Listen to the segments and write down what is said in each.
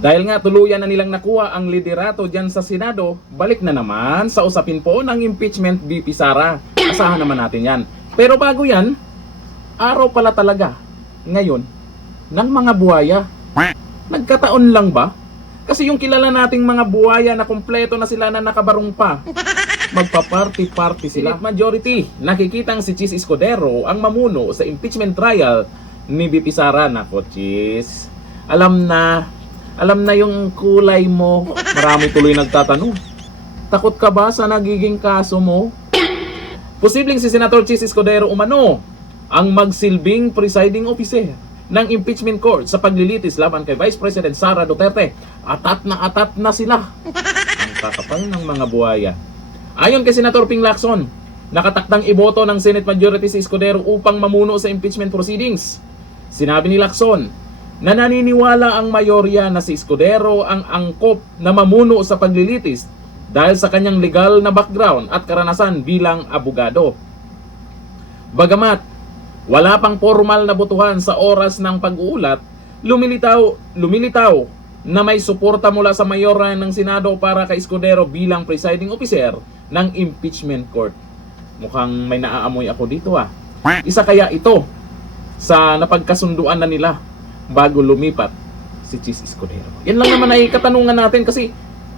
Dahil nga tuluyan na nilang nakuha ang liderato dyan sa Senado, balik na naman sa usapin po ng impeachment VP Sara. Asahan naman natin yan. Pero bago yan, araw pala talaga ngayon ng mga buhaya. Nagkataon lang ba? Kasi yung kilala nating mga buhaya na kumpleto na sila na nakabarong pa, magpa-party-party sila. Majority, nakikitang si Chis Escudero ang mamuno sa impeachment trial ni VP Sara. Nako, Chis, alam na yung kulay mo. Marami tuloy nagtatanong, takot ka ba sa nagiging kaso mo? Posibleng si Senator Chis Escudero umano ang magsilbing presiding officer ng impeachment court sa paglilitis laban kay Vice President Sara Duterte. Atat na sila. Ang kakapal ng mga buhaya. Ayon kay Senator Ping Lacson, nakatakdang iboto ng Senate Majority si Escudero upang mamuno sa impeachment proceedings. Sinabi ni Lacson na naniniwala ang mayorya na si Escudero ang angkop na mamuno sa paglilitis dahil sa kanyang legal na background at karanasan bilang abogado. Bagamat wala pang formal na botohan sa oras ng pag-uulat, lumilitaw na may suporta mula sa mayorya ng Senado para kay Escudero bilang presiding officer ng impeachment court. Mukhang may naaamoy ako dito ah. Isa kaya ito sa napagkasunduan na nila bago lumipat si Chis Escudero? Yan lang naman ay katanungan natin kasi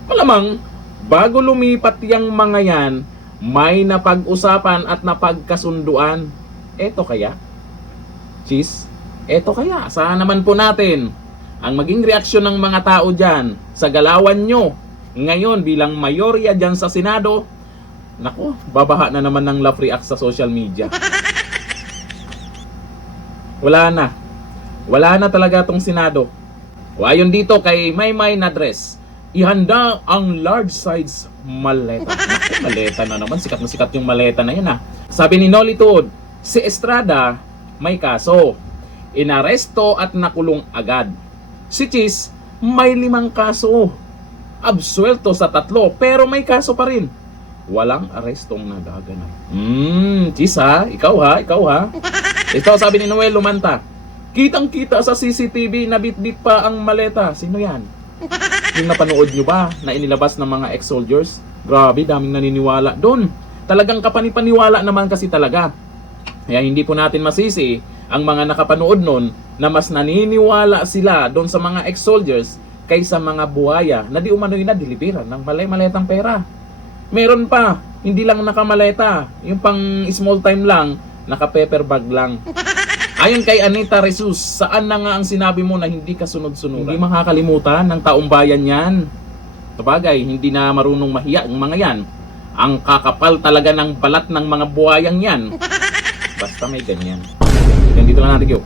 malamang bago lumipat yung mga yan, may napag-usapan at napagkasunduan. Eto kaya? Chis, eto kaya? Saan naman po natin ang maging reaksyon ng mga tao dyan sa galawan nyo ngayon bilang mayorya dyan sa Senado? Nako, babaha na naman ng love react sa social media. Wala na talaga tong Senado. O ayon dito kay Maymay na dress, ihanda ang large size maleta. Naku, maleta na naman. Sikat na sikat yung maleta na yun ah. Sabi ni Nolly Tuod, si Estrada may kaso, inaresto at nakulong agad. Si Chis may 5 kaso, absuelto sa 3 pero may kaso pa rin. Walang arestong nagaganap. Chis ha, ikaw ha. Ito sabi ni Noel Lumanta, kitang-kita sa CCTV na bit-bit pa ang maleta. Sino yan? Yung napanood nyo ba na inilabas ng mga ex-soldiers? Grabe, daming naniniwala doon. Talagang kapanipaniwala naman kasi talaga. Kaya hindi po natin masisi ang mga nakapanood nun na mas naniniwala sila doon sa mga ex-soldiers kaysa mga buhaya na di umano'y na diliberan ng maletang pera. Meron pa, hindi lang nakamaleta, yung pang small time lang, naka-paper bag lang. Ayon kay Anita Resus, saan na nga ang sinabi mo na hindi ka sunod-sunuran? Hindi makakalimutan ng taong bayan yan. Sabagay, hindi na marunong mahiya ang mga yan. Ang kakapal talaga ng balat ng mga buhayang yan. Basta may ganyan. Yan dito lang natin, Gyo.